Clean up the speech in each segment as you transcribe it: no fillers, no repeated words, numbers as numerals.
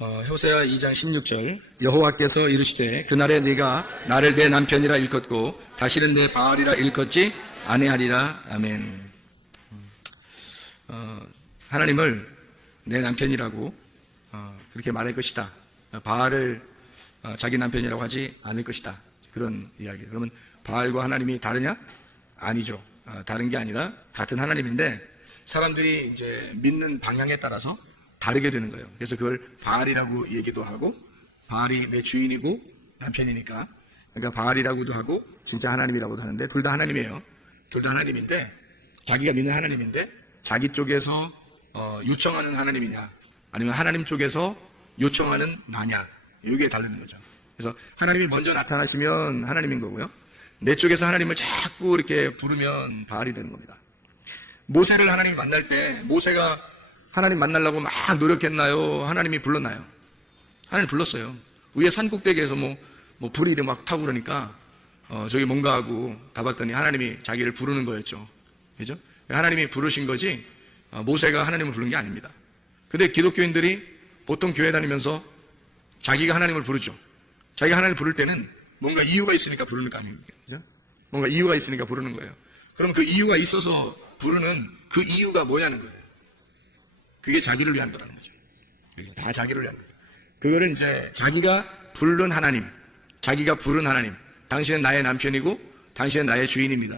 호세아 2장 16절 여호와께서 이르시되 그날에 네가 나를 내 남편이라 일컫고 다시는 내 바알이라 일컫지 아니하리라. 아멘. 하나님을 내 남편이라고 그렇게 말할 것이다. 바알을 자기 남편이라고 하지 않을 것이다. 그런 이야기. 그러면 바알과 하나님이 다르냐? 아니죠. 다른 게 아니라 같은 하나님인데 사람들이 이제 믿는 방향에 따라서 다르게 되는 거예요. 그래서 그걸 바알이라고 얘기도 하고, 바알이 내 주인이고 남편이니까, 그러니까 바알이라고도 하고 진짜 하나님이라고도 하는데 둘 다 하나님이에요. 둘 다 하나님인데, 자기가 믿는 하나님인데 자기 쪽에서 요청하는 하나님이냐, 아니면 하나님 쪽에서 요청하는 나냐, 이게 다르는 거죠. 그래서 하나님이 먼저 나타나시면 하나님인 거고요, 내 쪽에서 하나님을 자꾸 이렇게 부르면 바알이 되는 겁니다. 모세를 하나님이 만날 때 모세가 하나님 만나려고 막 노력했나요? 하나님이 불렀나요? 하나님 불렀어요. 위에 산꼭대기에서 뭐 불이 막 타고 그러니까 저기 뭔가 하고 가봤더니 하나님이 자기를 부르는 거였죠. 그죠? 하나님이 부르신 거지 모세가 하나님을 부른 게 아닙니다. 근데 기독교인들이 보통 교회 다니면서 자기가 하나님을 부르죠. 자기가 하나님을 부를 때는 뭔가 이유가 있으니까 부르는 거 아닙니까? 그죠? 뭔가 이유가 있으니까 부르는 거예요. 그럼 그 이유가 있어서 부르는 그 이유가 뭐냐는 거예요. 그게 자기를 위한 거라는 거죠. 그게 다 자기를 위한 거예요. 그거를 이제 자기가 부른 하나님, 자기가 부른 하나님, 당신은 나의 남편이고 당신은 나의 주인입니다.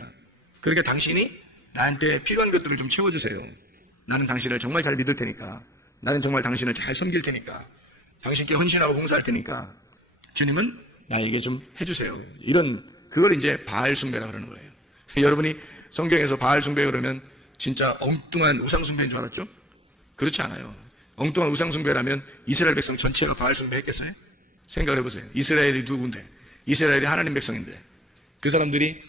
그러니까 당신이 나한테 필요한 것들을 좀 채워주세요. 나는 당신을 정말 잘 믿을 테니까, 나는 정말 당신을 잘 섬길 테니까, 당신께 헌신하고 봉사할 테니까 주님은 나에게 좀 해주세요. 이런, 그걸 이제 바알 숭배라 그러는 거예요. 여러분이 성경에서 바알 숭배 그러면 진짜 엉뚱한 우상 숭배인 줄 알았죠? 그렇지 않아요. 엉뚱한 우상 숭배라면 이스라엘 백성 전체가 바알 숭배했겠어요? 생각을 해보세요. 이스라엘이 누군데? 이스라엘이 하나님 백성인데 그 사람들이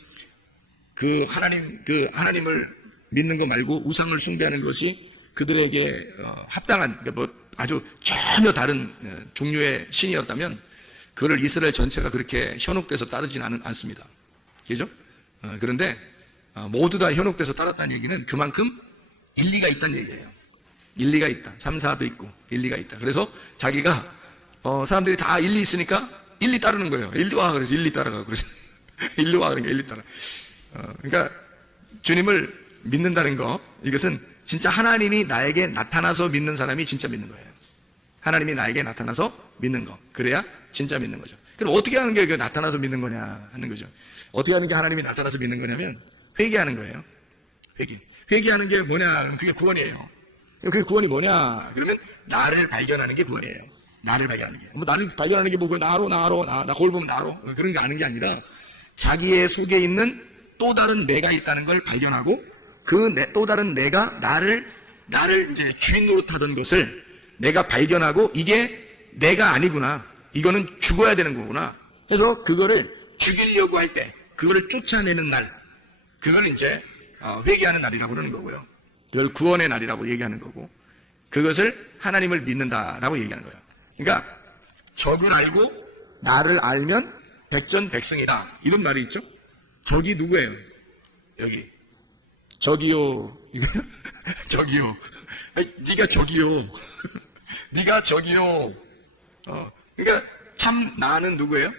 그 하나님을 믿는 거 말고 우상을 숭배하는 것이 그들에게 합당한, 뭐 아주 전혀 다른 종류의 신이었다면 그를 이스라엘 전체가 그렇게 현혹돼서 따르지는 않습니다. 그죠? 그런데 모두 다 현혹돼서 따랐다는 얘기는 그만큼 일리가 있다는 얘기예요. 일리가 있다. 참사도 있고 일리가 있다. 그래서 자기가 사람들이 다 일리 있으니까 일리 따르는 거예요. 일리 와 그래서 일리 따라가고 그래서 일리 와 그러니까 일리 따라. 그러니까 주님을 믿는다는 거, 이것은 진짜 하나님이 나에게 나타나서 믿는 사람이 진짜 믿는 거예요. 하나님이 나에게 나타나서 믿는 거, 그래야 진짜 믿는 거죠. 그럼 어떻게 하는 게 나타나서 믿는 거냐 하는 거죠. 어떻게 하는 게 하나님이 나타나서 믿는 거냐면 회개하는 거예요. 회개하는 게 뭐냐? 그게 구원이에요. 그 구원이 뭐냐? 그러면 나를 발견하는 게 구원이에요. 나를 발견하는 게. 뭐 나를 발견하는 게 뭐고 나 거울 보면 나로 그런 게 아는 게 아니라 자기의 속에 있는 또 다른 내가 있다는 걸 발견하고 그 또 다른 내가 나를 이제 주인 노릇하던 것을 내가 발견하고 이게 내가 아니구나. 이거는 죽어야 되는 거구나. 그래서 그거를 죽이려고 할 때 그거를 쫓아내는 날, 그걸 이제 회개하는 날이라고 그러는 거고요. 그걸 구원의 날이라고 얘기하는 거고, 그것을 하나님을 믿는다라고 얘기하는 거예요. 그러니까 적을 알고 나를 알면 백전백승이다, 이런 말이 있죠. 적이 누구예요? 여기 적이요. 적이요. 네가 적이요. 네가 적이요. 그러니까 참 나는 누구예요?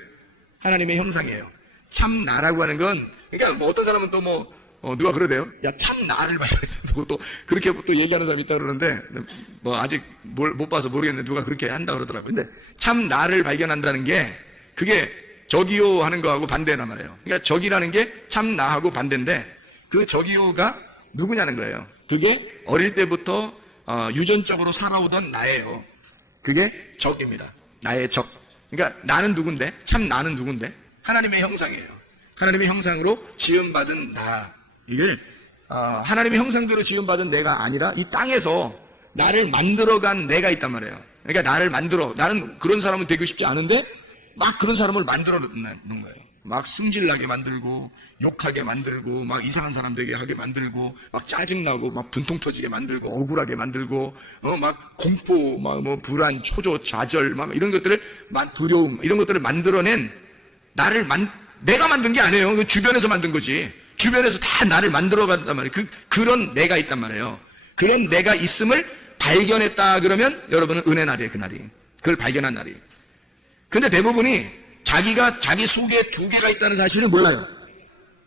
하나님의 형상이에요. 참 나라고 하는 건, 그러니까 뭐 어떤 사람은 또 누가 그러대요? 야, 참 나를 봐야 또 그렇게 또 얘기하는 사람이 있다 그러는데, 뭐 아직 못 봐서 모르겠는데 누가 그렇게 한다 그러더라고요. 근데 참 나를 발견한다는 게 그게 적이요 하는 거하고 반대란 말이에요. 그러니까 적이라는 게 참 나하고 반대인데 그 적이요가 누구냐는 거예요. 그게 어릴 때부터 유전적으로 살아오던 나예요. 그게 적입니다. 나의 적. 그러니까 나는 누군데? 참 나는 누군데? 하나님의 형상이에요. 하나님의 형상으로 지음받은 나. 이걸 하나님의 형상대로 지음받은 내가 아니라 이 땅에서 나를 만들어간 내가 있단 말이에요. 그러니까 나는 그런 사람은 되고 싶지 않은데 막 그런 사람을 만들어 놓는 거예요. 막 승질나게 만들고 욕하게 만들고 막 이상한 사람 되게 하게 만들고 막 짜증나고 막 분통 터지게 만들고 억울하게 만들고 막 공포 막 뭐 불안 초조 좌절 막 이런 것들을 막 두려움 이런 것들을 만들어낸 내가 만든 게 아니에요. 그 주변에서 만든 거지. 주변에서 다 나를 만들어간단 말이에요. 그런 내가 있단 말이에요. 그런 내가 있음을 발견했다 그러면 여러분은 은혜 날이에요. 그날이. 그걸 발견한 날이에요. 근데 대부분이 자기가 자기 속에 두 개가 있다는 사실을 몰라요.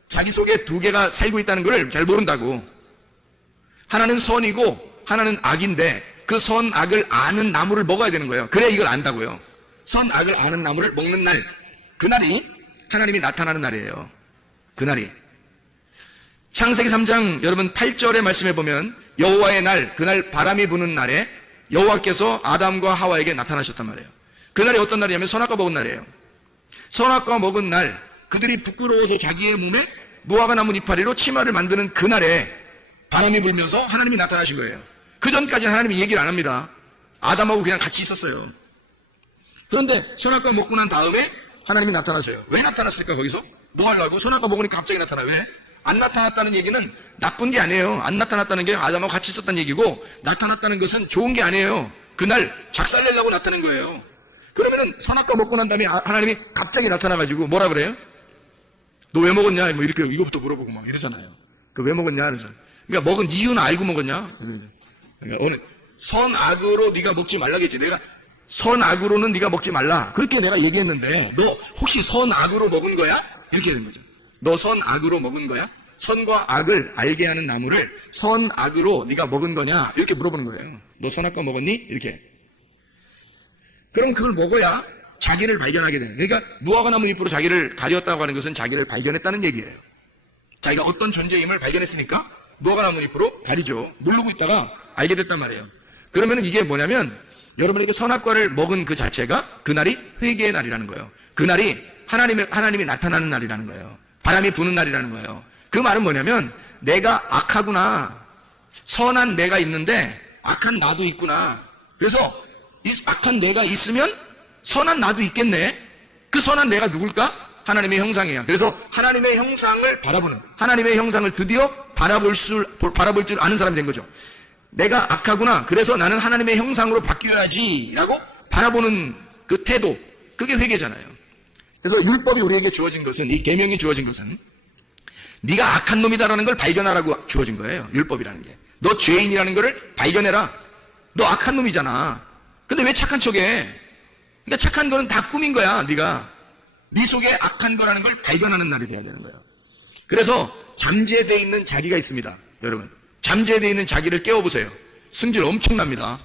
자기 속에 두 개가 살고 있다는 걸 잘 모른다고. 하나는 선이고 하나는 악인데 그 선악을 아는 나무를 먹어야 되는 거예요. 그래야 이걸 안다고요. 선악을 아는 나무를 먹는 날, 그날이 하나님이 나타나는 날이에요. 그날이. 창세기 3장 여러분 8절의 말씀에 보면 여호와의 날, 그날 바람이 부는 날에 여호와께서 아담과 하와에게 나타나셨단 말이에요. 그날이 어떤 날이냐면 선악과 먹은 날이에요. 선악과 먹은 날, 그들이 부끄러워서 자기의 몸에 무화과 나무 이파리로 치마를 만드는 그날에 바람이 불면서 하나님이 나타나신 거예요. 그 전까지는 하나님이 얘기를 안 합니다. 아담하고 그냥 같이 있었어요. 그런데 선악과 먹고 난 다음에 하나님이 나타나셔요. 왜 나타났을까 거기서? 뭐 하려고? 선악과 먹으니까 갑자기 나타나. 왜? 안 나타났다는 얘기는 나쁜 게 아니에요. 안 나타났다는 게 아담하고 같이 있었다는 얘기고, 나타났다는 것은 좋은 게 아니에요. 그날 작살내려고 나타난 거예요. 그러면은 선악과 먹고 난 다음에 하나님이 갑자기 나타나가지고 뭐라 그래요? 너 왜 먹었냐? 뭐 이렇게 이거부터 물어보고 막 이러잖아요. 그 왜 먹었냐? 그러잖아요. 그러니까 먹은 이유는 알고 먹었냐? 그러니까 오늘 선악으로 네가 먹지 말라겠지. 내가 선악으로는 네가 먹지 말라. 그렇게 내가 얘기했는데 너 혹시 선악으로 먹은 거야? 이렇게 되는 거죠. 너 선악으로 먹은 거야? 선과 악을 알게 하는 나무를 선악으로 네가 먹은 거냐? 이렇게 물어보는 거예요. 너 선악과 먹었니? 이렇게. 그럼 그걸 먹어야 자기를 발견하게 돼요. 그러니까 무화과 나무 잎으로 자기를 가렸다고 하는 것은 자기를 발견했다는 얘기예요. 자기가 어떤 존재임을 발견했으니까 무화과 나무 잎으로 가리죠. 모르고 있다가 알게 됐단 말이에요. 그러면 이게 뭐냐면 여러분에게 선악과를 먹은 그 자체가 그날이 회개의 날이라는 거예요. 그날이 하나님이 나타나는 날이라는 거예요. 바람이 부는 날이라는 거예요. 그 말은 뭐냐면 내가 악하구나. 선한 내가 있는데 악한 나도 있구나. 그래서 이 악한 내가 있으면 선한 나도 있겠네. 그 선한 내가 누굴까? 하나님의 형상이에요. 그래서 하나님의 형상을 바라보는, 하나님의 형상을 드디어 바라볼 줄 아는 사람이 된 거죠. 내가 악하구나. 그래서 나는 하나님의 형상으로 바뀌어야지 라고 바라보는 그 태도, 그게 회개잖아요. 그래서 율법이 우리에게 주어진 것은, 이 계명이 주어진 것은 네가 악한 놈이다라는 걸 발견하라고 주어진 거예요. 율법이라는 게. 너 죄인이라는 걸 발견해라. 너 악한 놈이잖아. 근데 왜 착한 척해? 그러니까 착한 거는 다 꿈인 거야. 네가 네 속에 악한 거라는 걸 발견하는 날이 돼야 되는 거예요. 그래서 잠재되어 있는 자기가 있습니다. 여러분, 잠재되어 있는 자기를 깨워보세요. 승질 엄청납니다.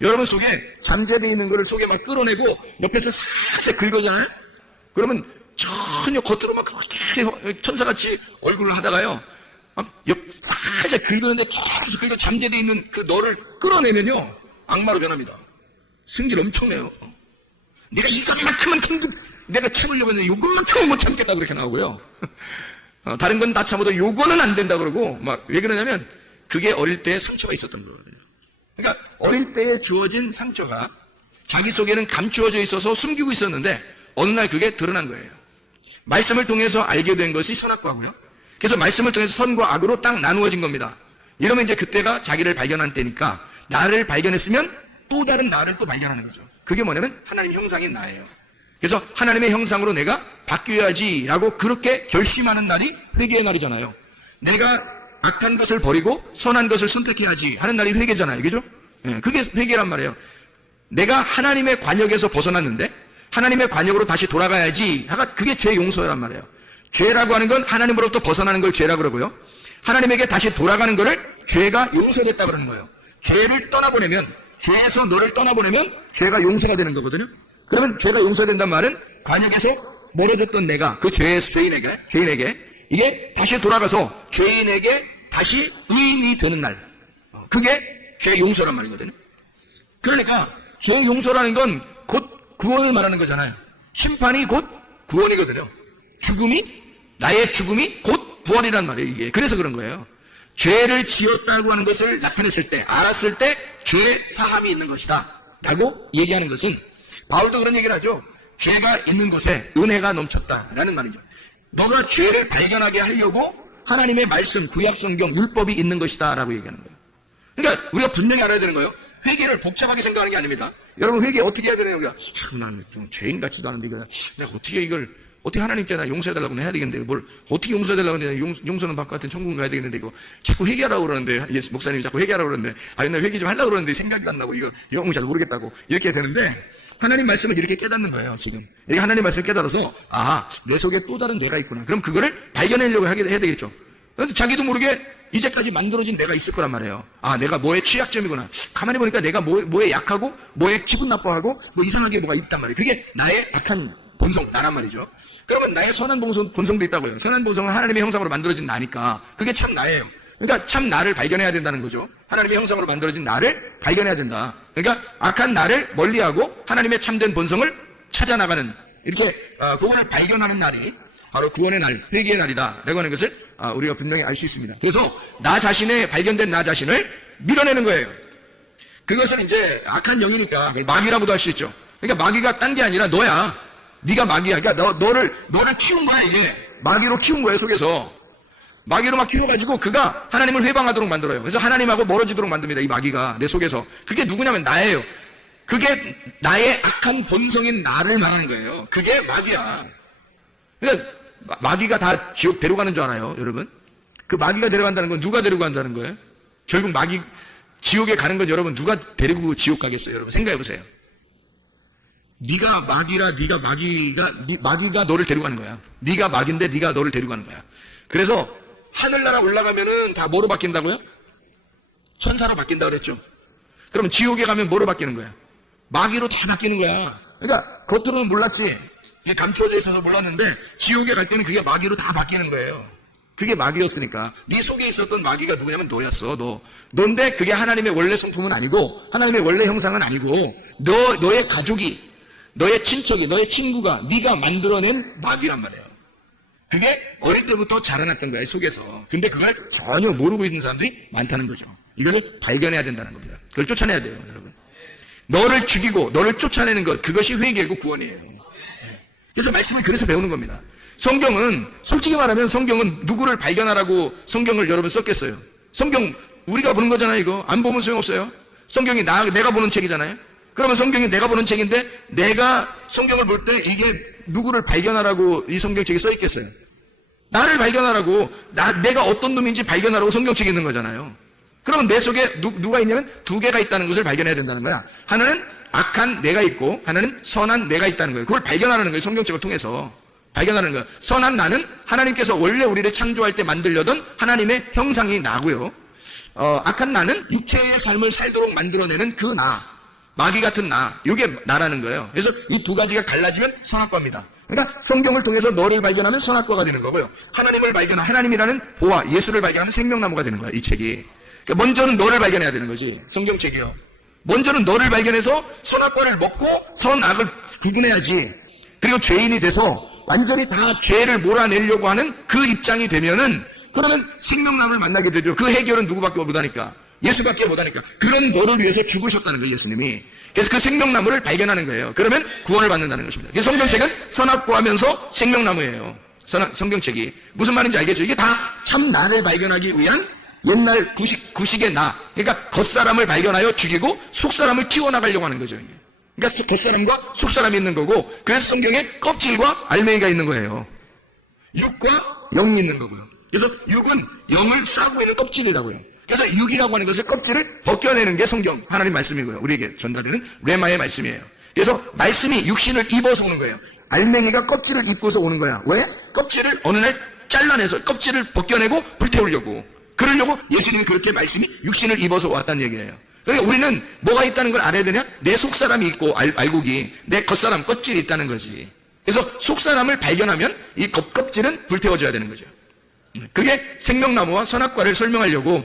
여러분 속에 잠재되어 있는 거를 속에 막 끌어내고 옆에서 살짝 긁어잖아요. 그러면 전혀 겉으로 막 그렇게 천사같이 얼굴을 하다가요, 살짝 긁었는데 계속 긁어 잠재되어 있는 그 너를 끌어내면요 악마로 변합니다. 승질 엄청 내요. 내가 이것만큼은 내가 참으려고 했는데 요것만큼은 못 참겠다 그렇게 나오고요. 다른 건 다 참아도 요거는 안 된다 그러고 막 왜 그러냐면 그게 어릴 때의 상처가 있었던 거거든요. 그러니까 어릴 때에 주어진 상처가 자기 속에는 감추어져 있어서 숨기고 있었는데 어느 날 그게 드러난 거예요. 말씀을 통해서 알게 된 것이 선악과고요. 그래서 말씀을 통해서 선과 악으로 딱 나누어진 겁니다. 이러면 이제 그때가 자기를 발견한 때니까 나를 발견했으면 또 다른 나를 또 발견하는 거죠. 그게 뭐냐면 하나님 형상인 나예요. 그래서 하나님의 형상으로 내가 바뀌어야지라고 그렇게 결심하는 날이 회개의 날이잖아요. 내가 악한 것을 버리고 선한 것을 선택해야지 하는 날이 회개잖아요. 그죠? 예, 그게 회개란 말이에요. 내가 하나님의 관역에서 벗어났는데 하나님의 관역으로 다시 돌아가야지. 그게 죄 용서란 말이에요. 죄라고 하는 건 하나님으로부터 벗어나는 걸 죄라고 그러고요. 하나님에게 다시 돌아가는 거를 죄가 용서됐다 그러는 거예요. 죄를 떠나보내면, 죄에서 너를 떠나보내면 죄가 용서가 되는 거거든요. 그러면 죄가 용서된단 말은 관역에서 멀어졌던 내가 그 죄인에게 이게 다시 돌아가서 죄인에게 다시 의인이 되는 날. 그게 죄 용서란 말이거든요. 그러니까 죄 용서라는 건 곧 구원을 말하는 거잖아요. 심판이 곧 구원이거든요. 나의 죽음이 곧 구원이란 말이에요. 이게. 그래서 그런 거예요. 죄를 지었다고 하는 것을 나타냈을 때, 알았을 때 죄 사함이 있는 것이다 라고 얘기하는 것은, 바울도 그런 얘기를 하죠. 죄가 있는 곳에 은혜가 넘쳤다라는 말이죠. 너가 죄를 발견하게 하려고 하나님의 말씀, 구약성경, 율법이 있는 것이다 라고 얘기하는 거예요. 그러니까 우리가 분명히 알아야 되는 거예요. 회개를 복잡하게 생각하는 게 아닙니다. 여러분 회개 어떻게 해야 되나요? 나는 좀 죄인 같지도 않은데 내가 어떻게 이걸 어떻게 하나님께 나 용서해달라고 해야 되겠는데, 뭘, 어떻게 용서해달라고 하는데, 용서는 받고 같은 천국 가야 되겠는데, 이거 자꾸 회개하라고 그러는데, 목사님이 자꾸 회개하라고 그러는데, 옛날 회개 좀 하려고 그러는데 생각이 안 나고, 이거 영웅 잘 모르겠다고. 이렇게 되는데, 하나님 말씀을 이렇게 깨닫는 거예요, 지금. 이게 하나님 말씀을 깨달아서, 내 속에 또 다른 내가 있구나. 그럼 그거를 발견하려고 해야 되겠죠. 그런데 자기도 모르게 이제까지 만들어진 내가 있을 거란 말이에요. 내가 뭐의 취약점이구나. 가만히 보니까 내가 뭐에 약하고, 뭐에 기분 나빠하고, 뭐 이상하게 뭐가 있단 말이에요. 그게 나의 약한 본성, 나란 말이죠. 그러면 나의 선한 본성도 있다고요. 선한 본성은 하나님의 형상으로 만들어진 나니까 그게 참 나예요. 그러니까 참 나를 발견해야 된다는 거죠. 하나님의 형상으로 만들어진 나를 발견해야 된다. 그러니까 악한 나를 멀리하고 하나님의 참된 본성을 찾아나가는, 이렇게 그거를 발견하는 날이 바로 구원의 날, 회개의 날이다 라고 하는 것을 우리가 분명히 알 수 있습니다. 그래서 나 자신의 발견된 나 자신을 밀어내는 거예요. 그것은 이제 악한 영이니까 마귀라고도 할 수 있죠. 그러니까 마귀가 딴 게 아니라 너야. 네가 마귀야. 그러니까 너를 키운 거야, 이게. 마귀로 키운 거예요, 속에서. 마귀로 막 키워가지고 그가 하나님을 회방하도록 만들어요. 그래서 하나님하고 멀어지도록 만듭니다, 이 마귀가 내 속에서. 그게 누구냐면 나예요. 그게 나의 악한 본성인 나를 말하는 거예요. 그게 마귀야. 그러니까 마귀가 다 지옥 데려가는 줄 알아요, 여러분? 그 마귀가 데려간다는 건 누가 데리고 간다는 거예요? 결국 지옥에 가는 건 여러분 누가 데리고 지옥 가겠어요, 여러분? 생각해 보세요. 네가 마귀라, 마귀가 너를 데리고 가는 거야. 네가 마귀인데 네가 너를 데리고 가는 거야. 그래서 하늘나라 올라가면은 다 뭐로 바뀐다고요? 천사로 바뀐다 그랬죠. 그러면 지옥에 가면 뭐로 바뀌는 거야? 마귀로 다 바뀌는 거야. 그러니까 겉으로는 몰랐지. 이게 감춰져 있어서 몰랐는데 지옥에 갈 때는 그게 마귀로 다 바뀌는 거예요. 그게 마귀였으니까. 네 속에 있었던 마귀가 누구냐면 너였어. 너인데 그게 하나님의 원래 성품은 아니고, 하나님의 원래 형상은 아니고, 너의 가족이, 너의 친척이, 너의 친구가, 네가 만들어낸 마귀란 말이에요. 그게 어릴 때부터 자라났던 거야, 속에서. 근데 그걸 전혀 모르고 있는 사람들이 많다는 거죠. 이걸 발견해야 된다는 겁니다. 그걸 쫓아내야 돼요, 여러분. 너를 죽이고 너를 쫓아내는 것, 그것이 회개고 구원이에요. 그래서 말씀을 그래서 배우는 겁니다. 성경은, 솔직히 말하면 성경은 누구를 발견하라고 성경을 여러분 썼겠어요? 성경 우리가 보는 거잖아요, 이거. 안 보면 소용없어요. 성경이 내가 보는 책이잖아요. 그러면 성경이 내가 보는 책인데, 내가 성경을 볼 때 이게 누구를 발견하라고 이 성경책에 써 있겠어요? 나를 발견하라고, 내가 어떤 놈인지 발견하라고 성경책에 있는 거잖아요. 그러면 내 속에 누가 있냐면 두 개가 있다는 것을 발견해야 된다는 거야. 하나는 악한 내가 있고, 하나는 선한 내가 있다는 거예요. 그걸 발견하라는 거예요, 성경책을 통해서. 발견하는 거예요. 선한 나는 하나님께서 원래 우리를 창조할 때 만들려던 하나님의 형상이 나고요. 악한 나는 육체의 삶을 살도록 만들어내는 그 나, 마귀 같은 나, 이게 나라는 거예요. 그래서 이 두 가지가 갈라지면 선악과입니다. 그러니까 성경을 통해서 너를 발견하면 선악과가 되는 거고요. 하나님이라는 보화, 예수를 발견하면 생명나무가 되는 거야, 이 책이. 그러니까 먼저는 너를 발견해야 되는 거지, 성경책이요. 먼저는 너를 발견해서 선악과를 먹고 선악을 구분해야지. 그리고 죄인이 돼서 완전히 다 죄를 몰아내려고 하는 그 입장이 되면은, 그러면 생명나무를 만나게 되죠. 그 해결은 누구밖에 못하니까, 예수밖에 못하니까. 그런 너를 위해서 죽으셨다는 거예요, 예수님이. 그래서 그 생명나무를 발견하는 거예요. 그러면 구원을 받는다는 것입니다. 그래서 성경책은 선악과하면서 생명나무예요. 성경책이 무슨 말인지 알겠죠? 이게 다 참 나를 발견하기 위한 옛날 구식의 나. 그러니까 겉사람을 발견하여 죽이고 속사람을 키워나가려고 하는 거죠. 그러니까 겉사람과 속사람이 있는 거고, 그래서 성경에 껍질과 알맹이가 있는 거예요. 육과 영이 있는 거고요. 그래서 육은 영을 싸고 있는 껍질이라고요. 그래서 육이라고 하는 것을, 껍질을 벗겨내는 게 성경, 하나님 말씀이고요. 우리에게 전달되는 레마의 말씀이에요. 그래서 말씀이 육신을 입어서 오는 거예요. 알맹이가 껍질을 입고서 오는 거야. 왜? 껍질을 어느 날 잘라내서 껍질을 벗겨내고 불태우려고. 그러려고 예수님이 그렇게 말씀이 육신을 입어서 왔다는 얘기예요. 그러니까 우리는 뭐가 있다는 걸 알아야 되냐? 내 속사람이 있고, 알곡이, 내 겉사람, 껍질이 있다는 거지. 그래서 속사람을 발견하면 이 껍질은 불태워져야 되는 거죠. 그게 생명나무와 선악과를 설명하려고,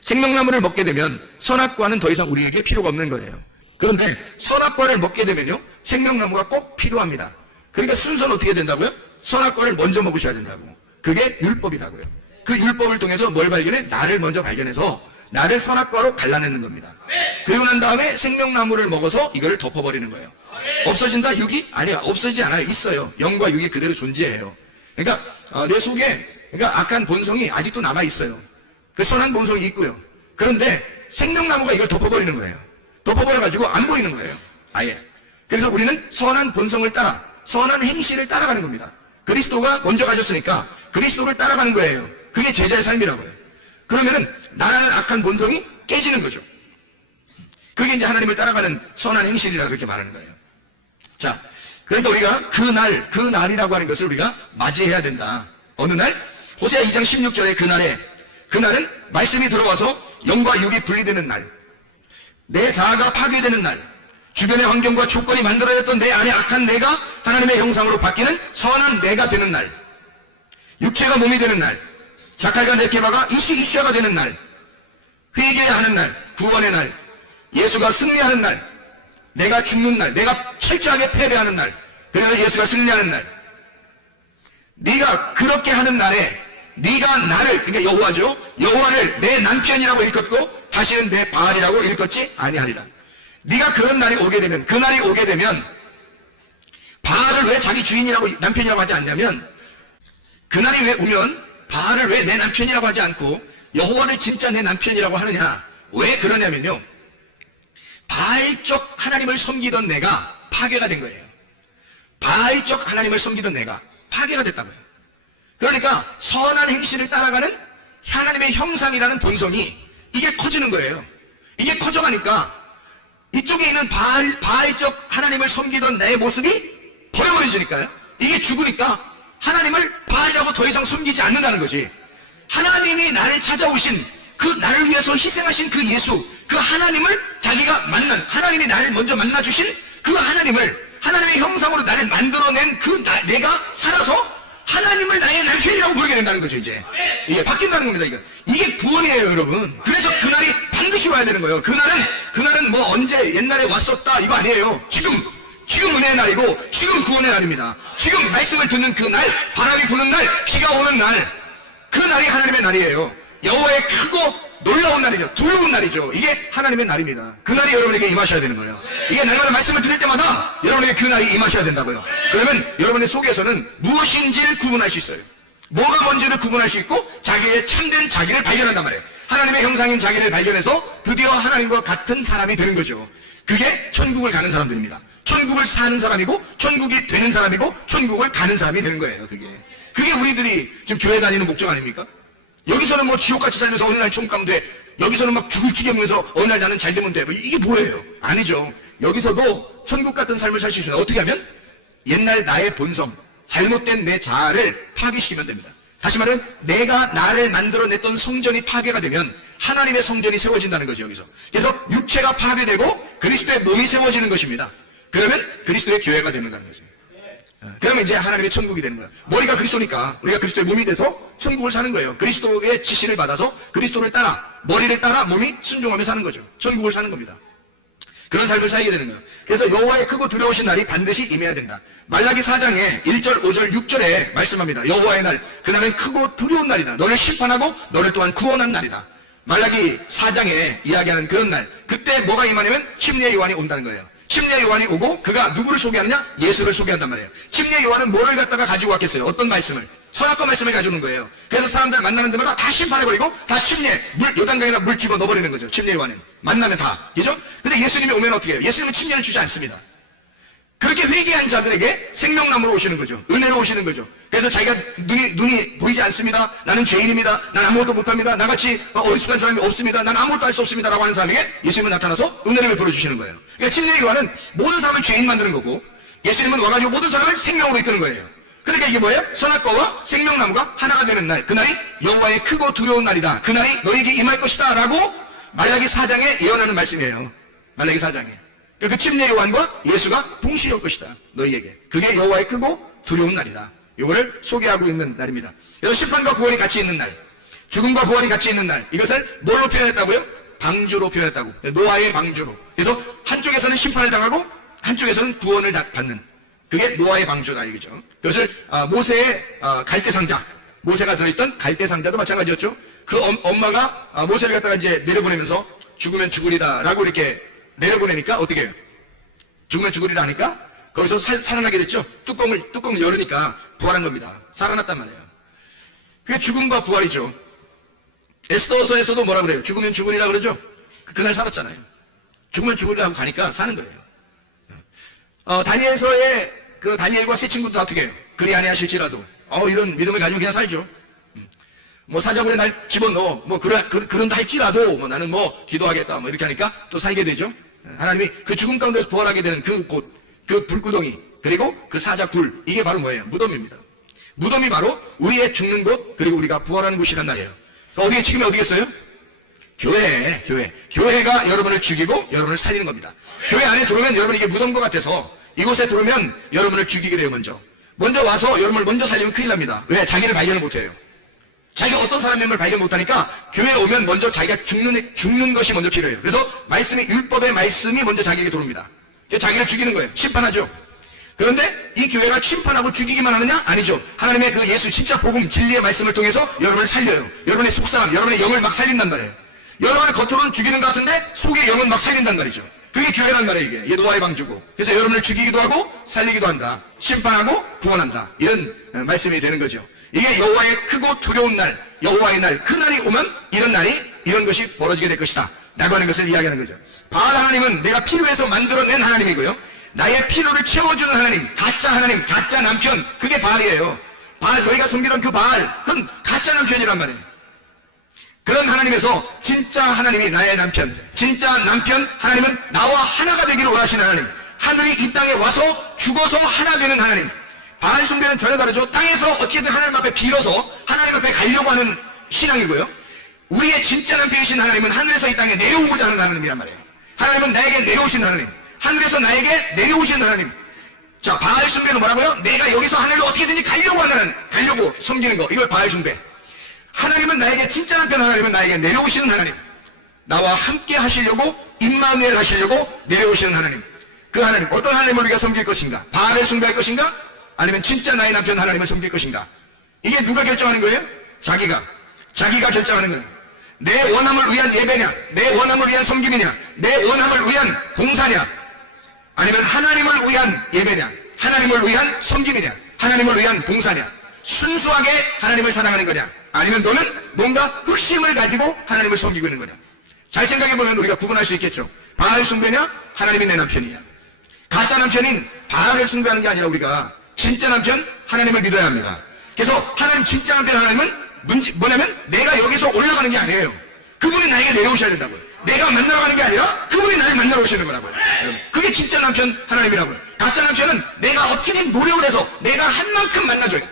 생명나무를 먹게 되면 선악과는 더 이상 우리에게 필요가 없는 거예요. 그런데 선악과를 먹게 되면요, 생명나무가 꼭 필요합니다. 그러니까 순서는 어떻게 된다고요? 선악과를 먼저 먹으셔야 된다고. 그게 율법이라고요. 그 율법을 통해서 뭘 발견해? 나를 먼저 발견해서 나를 선악과로 갈라내는 겁니다. 그리고 난 다음에 생명나무를 먹어서 이거를 덮어버리는 거예요. 없어진다? 육이? 아니야, 없어지지 않아요. 있어요. 영과 육이 그대로 존재해요. 그러니까 내 속에, 그러니까 악한 본성이 아직도 남아있어요. 그 선한 본성이 있고요. 그런데 생명나무가 이걸 덮어버리는 거예요. 덮어버려가지고 안 보이는 거예요, 아예. 그래서 우리는 선한 본성을 따라 선한 행실을 따라가는 겁니다. 그리스도가 먼저 가셨으니까 그리스도를 따라가는 거예요. 그게 제자의 삶이라고요. 그러면은 나라는 악한 본성이 깨지는 거죠. 그게 이제 하나님을 따라가는 선한 행실이라 그렇게 말하는 거예요. 자, 그러니까 우리가 그 날이라고 하는 것을 우리가 맞이해야 된다. 어느 날? 호세아 2장 16절에 그날은 말씀이 들어와서 영과 육이 분리되는 날, 내 자아가 파괴되는 날, 주변의 환경과 조건이 만들어냈던 내 안에 악한 내가 하나님의 형상으로 바뀌는 선한 내가 되는 날, 육체가 몸이 되는 날, 자칼과 네케바가 이시가 되는 날, 회개해야 하는 날, 구원의 날, 예수가 승리하는 날, 내가 죽는 날, 내가 철저하게 패배하는 날, 그래서 예수가 승리하는 날. 네가 그렇게 하는 날에 네가 나를, 그러니까 여호와죠, 여호와를 내 남편이라고 일컫고 다시는 내 바알이라고 일컫지 아니하리라. 네가 그런 날이 오게 되면, 그날이 오게 되면 바알을 왜 자기 주인이라고 남편이라고 하지 않냐면, 그날이 왜 오면 바알을 왜 내 남편이라고 하지 않고 여호와를 진짜 내 남편이라고 하느냐. 왜 그러냐면요, 바알적 하나님을 섬기던 내가 파괴가 된 거예요. 바알적 하나님을 섬기던 내가 파괴가 됐다고요. 그러니까 선한 행실을 따라가는 하나님의 형상이라는 본성이 이게 커지는 거예요. 이게 커져가니까 이쪽에 있는 바알적 하나님을 섬기던 내 모습이 버려버려지니까요. 이게 죽으니까 하나님을 바알이라고 더 이상 섬기지 않는다는 거지. 하나님이 나를 찾아오신, 그 나를 위해서 희생하신 그 예수, 그 하나님을 자기가 만난, 하나님이 나를 먼저 만나주신 그 하나님을, 하나님의 형상으로 나를 만들어낸 내가 살아서 하나님을 나의 남편이라고 부르게 된다는 거죠. 이제 이게 바뀐다는 겁니다. 이게 구원이에요, 여러분. 그래서 그날이 반드시 와야 되는 거예요. 그날은 뭐 언제 옛날에 왔었다 이거 아니에요. 지금 은혜의 날이고 지금 구원의 날입니다. 지금 말씀을 듣는 그 날, 바람이 부는 날, 비가 오는 날, 그 날이 하나님의 날이에요. 여호와의 크고 놀라운 날이죠. 두려운 날이죠. 이게 하나님의 날입니다. 그 날이 여러분에게 임하셔야 되는 거예요. 이게 날마다 말씀을 들을 때마다 여러분에게 그 날이 임하셔야 된다고요. 그러면 여러분의 속에서는 무엇인지를 구분할 수 있어요. 뭐가 뭔지를 구분할 수 있고 자기의 참된 자기를 발견한단 말이에요. 하나님의 형상인 자기를 발견해서 드디어 하나님과 같은 사람이 되는 거죠. 그게 천국을 가는 사람들입니다. 천국을 사는 사람이고 천국이 되는 사람이고 천국을 가는 사람이 되는 거예요. 그게 우리들이 지금 교회 다니는 목적 아닙니까? 여기서는 뭐 지옥같이 살면서 어느 날 천국 가면 돼. 여기서는 막 죽을 지경면서 어느 날 나는 잘 되면 돼. 이게 뭐예요? 아니죠. 여기서도 천국 같은 삶을 살 수 있습니다. 어떻게 하면? 옛날 나의 본성, 잘못된 내 자아를 파괴시키면 됩니다. 다시 말하면 내가 나를 만들어냈던 성전이 파괴가 되면 하나님의 성전이 세워진다는 거죠. 여기서. 그래서 육체가 파괴되고 그리스도의 몸이 세워지는 것입니다. 그러면 그리스도의 교회가 되는다는 거죠. 그러면 이제 하나님의 천국이 되는 거예요. 머리가 그리스도니까 우리가 그리스도의 몸이 돼서 천국을 사는 거예요. 그리스도의 지시를 받아서 그리스도를 따라, 머리를 따라 몸이 순종하며 사는 거죠. 천국을 사는 겁니다. 그런 삶을 살게 되는 거예요. 그래서 여호와의 크고 두려우신 날이 반드시 임해야 된다. 말라기 4장에 1절, 5절, 6절에 말씀합니다. 여호와의 날, 그날은 크고 두려운 날이다. 너를 심판하고 너를 또한 구원한 날이다. 말라기 4장에 이야기하는 그런 날, 그때 뭐가 임하냐면 침례 요한이 온다는 거예요. 침례 요한이 오고 그가 누구를 소개하느냐? 예수를 소개한단 말이에요. 침례 요한은 뭐를 갖다가 가지고 왔겠어요? 어떤 말씀을? 선악과 말씀을 가져오는 거예요. 그래서 사람들 만나는 데마다 다 심판해버리고 다 침례, 요단강에다 물 집어 넣어버리는 거죠. 침례 요한은. 만나면 다. 그죠? 근데 예수님이 오면 어떻게 해요? 예수님은 침례를 주지 않습니다. 그렇게 회개한 자들에게 생명나무로 오시는 거죠. 은혜로 오시는 거죠. 그래서 자기가 눈이 보이지 않습니다. 나는 죄인입니다. 난 아무것도 못합니다. 나같이 어리숙한 사람이 없습니다. 난 아무것도 할 수 없습니다. 라고 하는 사람에게 예수님은 나타나서 은혜를 베풀어 주시는 거예요. 그러니까 침례 요한은 모든 사람을 죄인 만드는 거고 예수님은 와가지고 모든 사람을 생명으로 이끄는 거예요. 그러니까 이게 뭐예요? 선악과와 생명나무가 하나가 되는 날. 그날이 여호와의 크고 두려운 날이다. 그날이 너에게 임할 것이다. 라고 말라기 4장에 예언하는 말씀이에요. 말라기 4장에. 그 침례 요한과 예수가 동시에 올 것이다. 너희에게. 그게 여호와의 크고 두려운 날이다. 이거를 소개하고 있는 날입니다. 그래서 심판과 구원이 같이 있는 날, 죽음과 부활이 같이 있는 날, 이것을 뭘로 표현했다고요? 방주로 표현했다고. 노아의 방주로. 그래서 한쪽에서는 심판을 당하고 한쪽에서는 구원을 받는, 그게 노아의 방주다 이거죠. 그것을 모세의 갈대상자, 모세가 들어있던 갈대상자도 마찬가지였죠. 그 엄마가 모세를 갖다가 이제 내려보내면서 죽으면 죽으리다 라고 이렇게 내려보내니까 어떻게 해요? 죽으면 죽으리라 하니까 거기서 살아나게 됐죠. 뚜껑을 열으니까 부활한 겁니다. 살아났단 말이에요. 그게 죽음과 부활이죠. 에스더서에서도 뭐라 그래요? 죽으면 죽으리라 그러죠. 그날 살았잖아요. 죽으면 죽으리라 하고 가니까 사는 거예요. 다니엘서의 그 다니엘과 세 친구도 다 어떻게 해요? 그리 아니하실지라도 이런 믿음을 가지면 그냥 살죠. 뭐 사자굴에 날 집어넣어 그런다 할지라도 나는 기도하겠다 이렇게 하니까 또 살게 되죠. 하나님이 그 죽음 가운데서 부활하게 되는 그 곳, 그 불구덩이, 그리고 그 사자굴, 이게 바로 뭐예요? 무덤입니다. 무덤이 바로 우리의 죽는 곳, 그리고 우리가 부활하는 곳이란 말이에요. 어디에 지금이 어디겠어요? 교회가 여러분을 죽이고 여러분을 살리는 겁니다. 교회 안에 들어오면 여러분 이게 무덤과 같아서 이곳에 들어오면 여러분을 죽이게 돼요. 먼저 와서 여러분을 먼저 살리면 큰일 납니다. 왜? 자기를 발견을 못해요. 자기가 어떤 사람임을 발견 못하니까 교회에 오면 먼저 자기가 죽는 것이 먼저 필요해요. 그래서 율법의 말씀이 먼저 자기에게 들어옵니다. 자기를 죽이는 거예요. 심판하죠. 그런데 이 교회가 심판하고 죽이기만 하느냐? 아니죠. 하나님의 그 예수 진짜 복음 진리의 말씀을 통해서 여러분을 살려요. 여러분의 속사람, 여러분의 영을 막 살린단 말이에요. 여러분을 겉으로는 죽이는 것 같은데 속에 영은 막 살린단 말이죠. 그게 교회란 말이에요. 이게 노아의 방주고. 그래서 여러분을 죽이기도 하고 살리기도 한다. 심판하고 구원한다. 이런 말씀이 되는 거죠. 이게 여호와의 크고 두려운 날, 여호와의 날, 그 날이 오면 이런 것이 벌어지게 될 것이다 라고 하는 것을 이야기하는 거죠. 바알 하나님은 내가 필요해서 만들어낸 하나님이고요, 나의 필요를 채워주는 하나님, 가짜 남편, 그게 바알이에요. 바알, 너희가 숨기던 그 바알, 그건 가짜 남편이란 말이에요. 그런 하나님에서 진짜 하나님이 나의 남편, 진짜 남편 하나님은 나와 하나가 되기를 원하시는 하나님, 하늘이 이 땅에 와서 죽어서 하나 되는 하나님. 바알 숭배는 전혀 다르죠. 땅에서 어떻게든 하나님 앞에 빌어서 하나님 앞에 가려고 하는 신앙이고요, 우리의 진짜 남편이신 하나님은 하늘에서 이 땅에 내려오고자 하는 하나님이란 말이에요. 하나님은 나에게 내려오신 하나님, 하늘에서 나에게 내려오신 하나님. 자, 바알 숭배는 뭐라고요? 내가 여기서 하늘로 어떻게든지 가려고 섬기는 거, 이걸 바알 숭배. 하나님은 나에게, 진짜 남편 하나님은 나에게 내려오시는 하나님, 나와 함께 하시려고, 임마누엘 하시려고 내려오시는 하나님. 그 하나님, 어떤 하나님을 우리가 섬길 것인가? 바알을 숭배할 것인가? 아니면 진짜 나의 남편 하나님을 섬길 것인가? 이게 누가 결정하는 거예요? 자기가 결정하는 거예요. 내 원함을 위한 예배냐, 내 원함을 위한 섬김이냐, 내 원함을 위한 봉사냐, 아니면 하나님을 위한 예배냐, 하나님을 위한 섬김이냐, 하나님을 위한 봉사냐, 순수하게 하나님을 사랑하는 거냐, 아니면 너는 뭔가 흑심을 가지고 하나님을 섬기고 있는 거냐. 잘 생각해보면 우리가 구분할 수 있겠죠. 바알 숭배냐, 하나님이 내 남편이냐. 가짜 남편인 바알을 숭배하는 게 아니라 우리가 진짜 남편 하나님을 믿어야 합니다. 그래서 하나님, 진짜 남편 하나님은 뭐냐면 내가 여기서 올라가는 게 아니에요. 그분이 나에게 내려오셔야 된다고요. 내가 만나러 가는 게 아니라 그분이 나를 만나러 오시는 거라고요. 그게 진짜 남편 하나님이라고요. 가짜 남편은 내가 어떻게 노력을 해서 내가 한 만큼 만나줘요.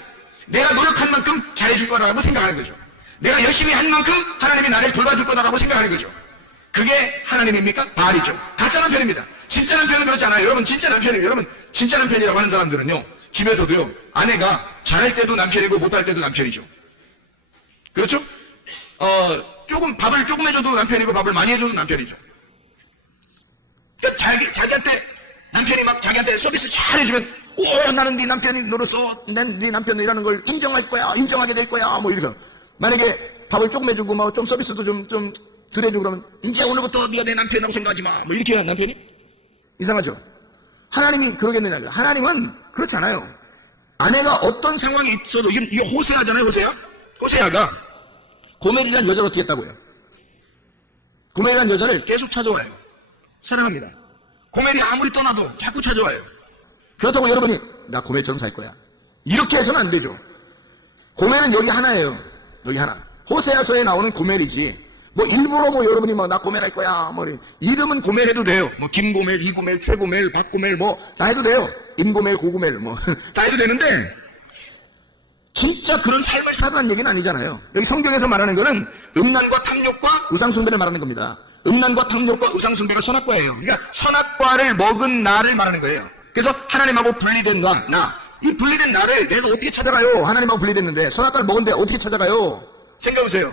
내가 노력한 만큼 잘해줄 거라고 생각하는 거죠. 내가 열심히 한 만큼 하나님이 나를 돌봐줄 거다라고 생각하는 거죠. 그게 하나님입니까? 바알이죠. 가짜 남편입니다. 진짜 남편은 그렇지 않아요. 여러분 진짜 남편이라고 하는 사람들은요, 집에서도요, 아내가 잘할 때도 남편이고 못할 때도 남편이죠. 그렇죠? 밥을 조금 해줘도 남편이고 밥을 많이 해줘도 남편이죠. 그러니까 자기한테 남편이 막 자기한테 서비스 잘 해주면, 나는 네 남편이 너로서 난 네 남편이라는 걸 인정하게 될 거야 뭐 이렇게. 만약에 밥을 조금 해주고 좀 서비스도 좀 덜 해주고 그러면 이제 오늘부터 네가 내 남편이라고 생각하지 마 뭐 이렇게 하는 남편이 이상하죠. 하나님이 그러겠느냐. 하나님은 그렇지 않아요. 아내가 어떤 상황이 있어도, 이게 호세아잖아요. 호세아가 고멜이라는 여자를 어떻게 했다고요? 고멜이라는 여자를 계속 찾아와요. 사랑합니다. 고멜이 아무리 떠나도 자꾸 찾아와요. 그렇다고 여러분이 나 고멜처럼 살 거야 이렇게 해서는 안 되죠. 고멜은 여기 하나예요. 여기 하나. 호세아서에 나오는 고멜이지 일부러 여러분이 나 고멜 할 거야 이름은 고멜 해도 돼요. 김고멜, 이고멜, 최고멜, 박고멜 다 해도 돼요. 임고멜, 고고멜 다 해도 되는데 진짜 그런 삶을 살아가는 얘기는 아니잖아요. 여기 성경에서 말하는 거는 음란과 탐욕과 우상숭배를 말하는 겁니다. 음란과 탐욕과 우상숭배가 선악과예요. 그러니까 선악과를 먹은 나를 말하는 거예요. 그래서 하나님하고 분리된 이 분리된 나를 내가 어떻게 찾아가요? 하나님하고 분리됐는데 선악과를 먹은데 어떻게 찾아가요? 생각해보세요.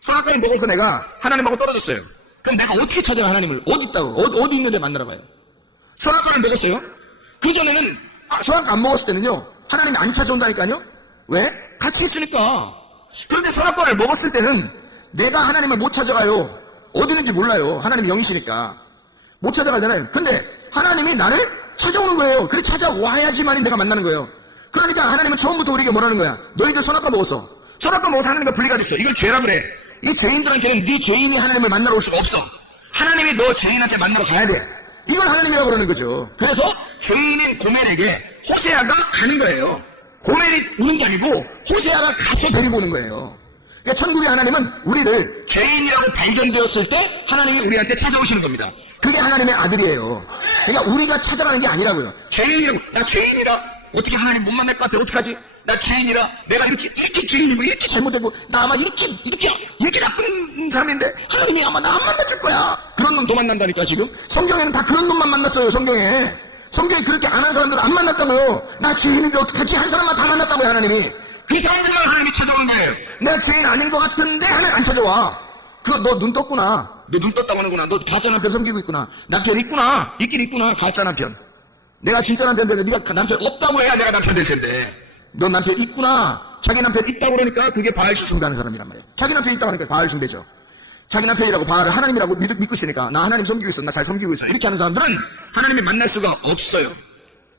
선악과를 먹어서 내가 하나님하고 떨어졌어요. 그럼 내가 어떻게 찾아가? 하나님을 어디 있다고? 어디 있는데 만나러 가요? 선악과를 먹었어요. 그전에는 선악과 안 먹었을 때는요, 하나님이 안 찾아온다니까요. 왜? 같이 있으니까. 그런데 선악과를 먹었을 때는 내가 하나님을 못 찾아가요. 어디 있는지 몰라요. 하나님이 영이시니까 못 찾아가잖아요. 근데 하나님이 나를 찾아오는 거예요. 그래 찾아와야지만이 내가 만나는 거예요. 그러니까 하나님은 처음부터 우리에게 뭐라는 거야? 너희들 선악과 먹었어. 선악과 먹어서 하나님과 분리가 됐어. 이걸 죄라 그래. 이 죄인들한테는 네 죄인이 하나님을 만나러 올 수가 없어. 하나님이 너 죄인한테 만나러 가야 돼. 이걸 하나님이라고 그러는 거죠. 그래서 죄인인 고멜에게 호세아가 가는 거예요. 고멜이 오는 게 아니고 호세아가 가서 데리고 오는 거예요. 그러니까 천국의 하나님은 우리를 죄인이라고 발견되었을 때 하나님이 우리한테 찾아오시는 겁니다. 그게 하나님의 아들이에요. 그러니까 우리가 찾아가는 게 아니라고요. 죄인이라고, 나 죄인이라 어떻게 하나님 못 만날 것 같아, 어떡하지? 나 죄인이라 내가 이렇게 죄인이고 이렇게 잘못되고 나 아마 이렇게 나쁜 사람인데 하나님이 아마 나 안 만나줄 거야. 그런 놈 더 만난다니까. 지금 성경에는 다 그런 놈만 만났어요. 성경에 그렇게 안 한 사람들은 안 만났다고요. 나 죄인인데 어떡하지? 한 사람만 다 만났다고요. 하나님이. 그 사람들만 하나님이 찾아오는 거예요. 내가 죄인 아닌 것 같은데 하나님 안 찾아와. 그거 너 눈 떴구나. 너 눈 떴다고 하는구나. 너 가짜 남편 섬기고 있구나. 남편 있구나. 있긴 있구나. 가짜 남편. 내가 진짜 남편 되는데 네가 남편 없다고 해야 내가 남편 될 텐데. 너 남편 있구나. 자기 남편 있다고 그러니까 그게 바알신 숭배하는 사람이란 말이에요. 자기 남편 있다고 하니까 바알 숭배죠. 자기 남편이라고 바알을 하나님이라고 믿고 있으니까 나 하나님 섬기고 있어. 나 잘 섬기고 있어. 이렇게 하는 사람들은 하나님이 만날 수가 없어요.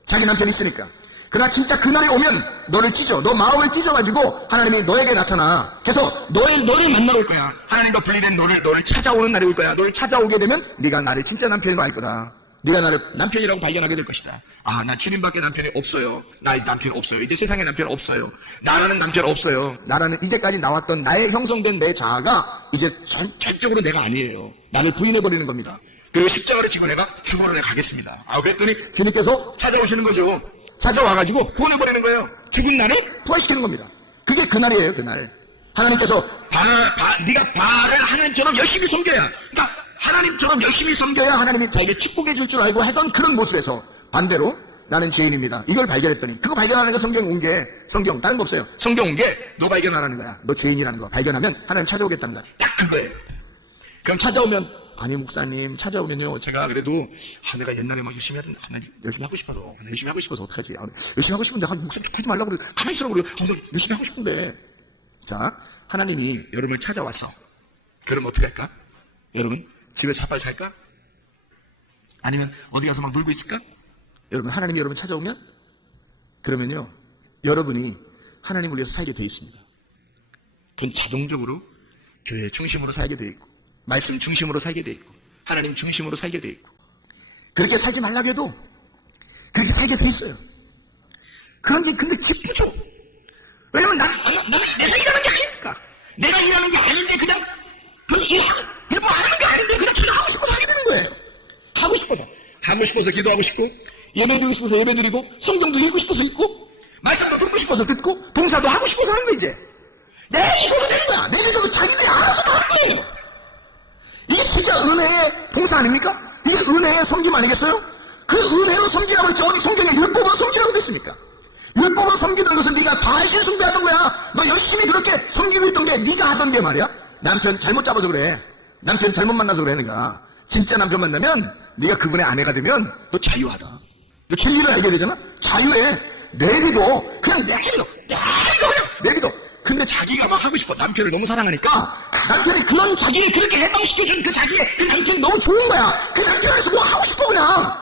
자기 남편이 있으니까. 그러나 진짜 그날이 오면 너를 찢어. 너 마음을 찢어가지고 하나님이 너에게 나타나. 그래서 너를 만나러 올 거야. 하나님과 분리된 너를 찾아오는 날이 올 거야. 너를 찾아오게 되면 네가 나를 진짜 남편으로 알 거다. 네가 나를 남편이라고 발견하게 될 것이다. 아, 나 주님밖에 남편이 없어요. 나 남편 없어요. 이제 세상에 남편 없어요. 나라는 남편 없어요. 나라는 이제까지 나왔던 나의 형성된 내 자아가 이제 전적으로 내가 아니에요. 나를 부인해버리는 겁니다. 그리고 십자가를 지고 내가 죽어로 가겠습니다. 아, 그랬더니 주님께서 찾아오시는 거죠. 찾아와가지고 구원해버리는 거예요. 죽은 나를 부활시키는 겁니다. 그게 그날이에요. 그날. 하나님께서 네가 바알을 하나님처럼 열심히 섬겨야, 그러니까 하나님처럼 열심히 섬겨야 하나님이 자에게 축복해 줄 줄 알고 하던 그런 모습에서 반대로 나는 죄인입니다. 이걸 발견했더니 그거 발견하는 거 성경에 온 게 성경 다른 거 없어요. 성경 온 게 너 발견하라는 거야. 너 죄인이라는 거 발견하면 하나님 찾아오겠다는 거야. 딱 그거예요. 그럼 찾아오면 아니 목사님 찾아오면요 제가 그래도 내가 옛날에 막 열심히 하던 나 열심히 하고 싶어서 어떡하지? 열심히 하고 싶은데 목사님 하지 말라고 그래. 가만히 있으라고 그래. 열심히 하고 싶은데. 자, 하나님이 여러분을 찾아왔어. 그럼 어떻게 할까? 여러분 집에서 자빠져 살까? 아니면 어디 가서 막 놀고 있을까? 여러분 하나님이 여러분 찾아오면 그러면요 여러분이 하나님을 위해서 살게 돼 있습니다. 그건 자동적으로 교회 중심으로 살게 돼 있고 말씀 중심으로 살게 돼 있고 하나님 중심으로 살게 돼 있고 그렇게 살지 말라고 해도 그렇게 살게 돼 있어요. 그런 게 근데 기쁘죠. 왜냐면 나는 내가 일하는 게 아니니까. 내가 일하는 게 아닌데 그냥 뭐 하는 게 아닌데 그냥 저는 하고 싶어서 하게 되는 거예요. 하고 싶어서 기도하고 싶고 예배 드리고 싶어서 예배 드리고 성경도 읽고 싶어서 읽고 말씀도 듣고 싶어서 듣고 봉사도 하고 싶어서 하는 거 이제 내 의도로 되는 거야. 내 의도로 자기들이 알아서 다 하는 거예요. 이게 진짜 은혜의 봉사 아닙니까? 이게 은혜의 섬김 아니겠어요? 그 은혜로 섬기라고 했죠. 어디 성경에 율법으로 섬기라고 됐습니까? 율법으로 섬기는 것은 네가 바알신 숭배하던 거야. 너 열심히 그렇게 섬기고 있던 게 네가 하던 게 말이야. 남편 잘못 잡아서 그래. 남편 잘못 만나서 그래. 내가 진짜 남편 만나면 네가 그분의 아내가 되면 너 자유하다. 너 진리를 알게 되잖아. 자유해. 내비도 그냥 내비도. 근데 자기가 막 하고 싶어. 남편을 너무 사랑하니까 남편이 그런 자기를 그렇게 해방시켜준 그 자기의 그 남편이 너무 좋은 거야. 그 남편에서 뭐 하고 싶어 그냥.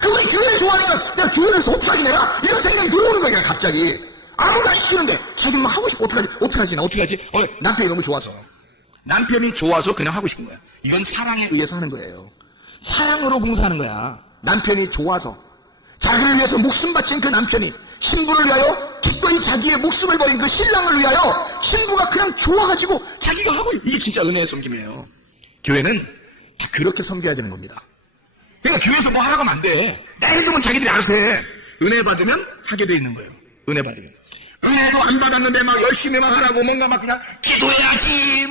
그분이 교회를 좋아하니까 내가 교회에서 어떻게 하지 내가 이런 생각이 들어오는 거야. 갑자기 아무도 안 시키는데 자기는 막 하고 싶어. 어떡하지 남편이 너무 좋아서. 남편이 좋아서 그냥 하고 싶은 거야. 이건 사랑에 의해서 하는 거예요. 사랑으로 봉사하는 거야. 남편이 좋아서. 자기를 위해서 목숨 바친 그 남편이 신부를 위하여 기꺼이 자기의 목숨을 버린 그 신랑을 위하여 신부가 그냥 좋아가지고 자기가 하고 이게 진짜 은혜의 섬김이에요. 교회는 다 그렇게 섬겨야 되는 겁니다. 그러니까 교회에서 뭐 하라고 하면 안 돼. 내 이름은 자기들이 알아서 해. 은혜 받으면 하게 돼 있는 거예요. 은혜 받으면. 은혜도 안 받았는데 막 열심히 막 하라고 뭔가 막 그냥 기도해야지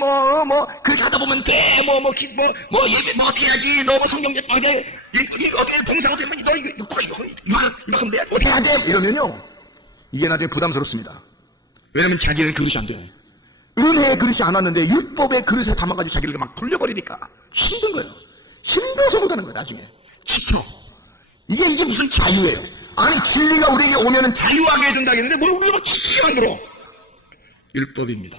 그렇게 하다 보면 돼 예배 뭐 어떻게 해야지 너 뭐 성경 어떻게 봉사 어떻게 너 이만큼 돼 어떻게 해야 돼 이러면요 이게 나중에 부담스럽습니다. 왜냐면 자기는 그릇이 안 돼. 은혜의 그릇이 안 왔는데 율법의 그릇에 담아가지고 자기를 막 돌려버리니까 힘든 거예요. 힘들어서 못하는 거예요. 나중에 지쳐. 이게 무슨 자유예요. 아니 진리가 우리에게 오면은 자유하게 해준다 했는데 뭘 우리가 막 지치게 만들어. 율법입니다.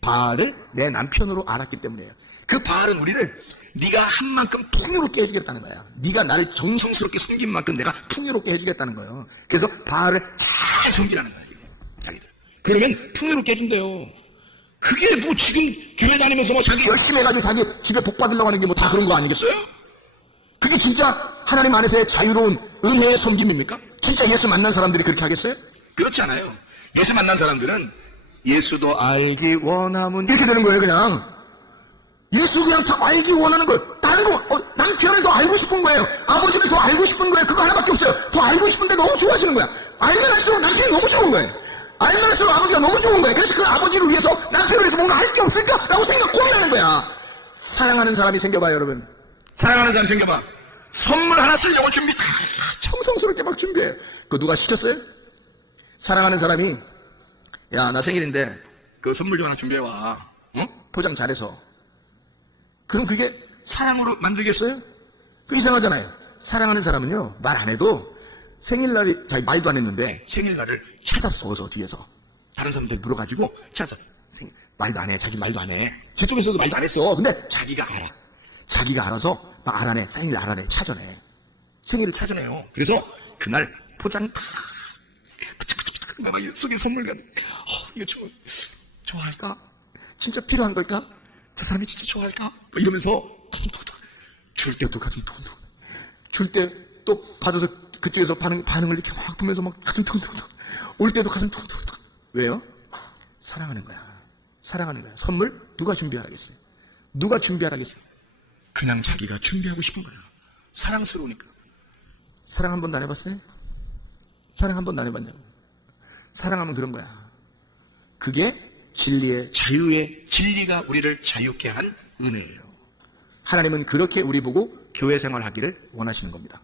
바알을 내 남편으로 알았기 때문이에요. 그 바알은 우리를 네가 한 만큼 풍요롭게 해주겠다는 거야. 네가 나를 정성스럽게 섬긴 만큼 내가 풍요롭게 해주겠다는 거예요. 그래서 바알을 잘 섬기라는 거야. 자기들. 그러면 풍요롭게 해준대요. 그게 뭐 지금 교회 다니면서 뭐 자기 열심히 해가지고 자기 집에 복 받으려고 하는 게 뭐 다 그런 거 아니겠어요? 그게 진짜 하나님 안에서의 자유로운 은혜의 섬김입니까? 진짜 예수 만난 사람들이 그렇게 하겠어요? 그렇지 않아요. 예수 만난 사람들은 예수도 알기 원하면 이렇게 되는 거예요. 그냥 예수 그냥 더 알기 원하는 거예요. 다른 거 남편을 더 알고 싶은 거예요. 아버지를 더 알고 싶은 거예요. 그거 하나밖에 없어요. 더 알고 싶은데 너무 좋아하시는 거야. 알면 할수록 남편이 너무 좋은 거예요. 알면 할수록 아버지가 너무 좋은 거예요. 그래서 그 아버지를 위해서 남편을 위해서 뭔가 할 게 없을까? 라고 생각 고민하는 거야. 사랑하는 사람이 생겨봐요, 여러분. 사랑하는 사람이 생겨봐. 선물 하나 쓰려고 준비 다 정성스럽게 막 준비해요. 그거 누가 시켰어요? 사랑하는 사람이 야, 나 생일인데 그 선물 좀 하나 준비해와. 응? 포장 잘해서. 그럼 그게 사랑으로 만들겠어요? 그 이상하잖아요. 사랑하는 사람은요, 말 안 해도 생일날이 자기 말도 안 했는데 생일날을 찾았어. 저 뒤에서 다른 사람들 물어가지고 찾아. 말도 안 해. 자기 말도 안 해. 제 쪽에서도 말도 안 했어. 근데 자기가 알아. 자기가 알아서 막 알아내. 생일 알아내. 찾아내. 생일을 찾아내요. 그래서 그날 포장 다 내가 속에 선물가 이거 좋아할까? 진짜 필요한 걸까? 저 사람이 진짜 좋아할까? 이러면서 가슴 툭툭 줄 때도 가슴 툭툭 줄 때 또 받아서 그쪽에서 반응을 이렇게 막 보면서 막 가슴 툭툭툭 올 때도 가슴 툭툭툭. 왜요? 사랑하는 거야. 사랑하는 거야. 선물 누가 준비하라겠어요? 누가 준비하라겠어요? 그냥 자기가 준비하고 싶은 거야. 사랑스러우니까. 사랑 한 번도 안 해봤어요? 사랑 한 번도 안 해봤냐고. 사랑하면 그런 거야. 그게 진리의 자유의 진리가 우리를 자유케 한 은혜예요. 하나님은 그렇게 우리 보고 교회 생활하기를 원하시는 겁니다.